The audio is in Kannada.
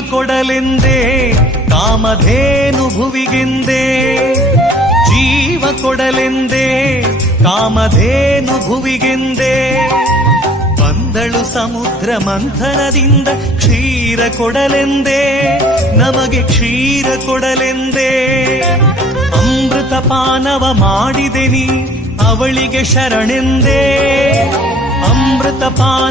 ಕೊಡಲೆಂದೇ ಕಾಮಧೇನು ಭುವಿಗೆಂದೇ, ಜೀವ ಕೊಡಲೆಂದೇ ಕಾಮಧೇನು ಭುವಿಗೆಂದೇ, ಬಂದಳು ಸಮುದ್ರ ಮಂಥನದಿಂದ ಕ್ಷೀರ ಕೊಡಲೆಂದೇ, ನಮಗೆ ಕ್ಷೀರ ಕೊಡಲೆಂದೇ. ಅಮೃತ ಪಾನವ ಮಾಡಿದೆ ನೀ ಅವಳಿಗೆ ಶರಣೆಂದೇ, ಅಮೃತ ಪಾನ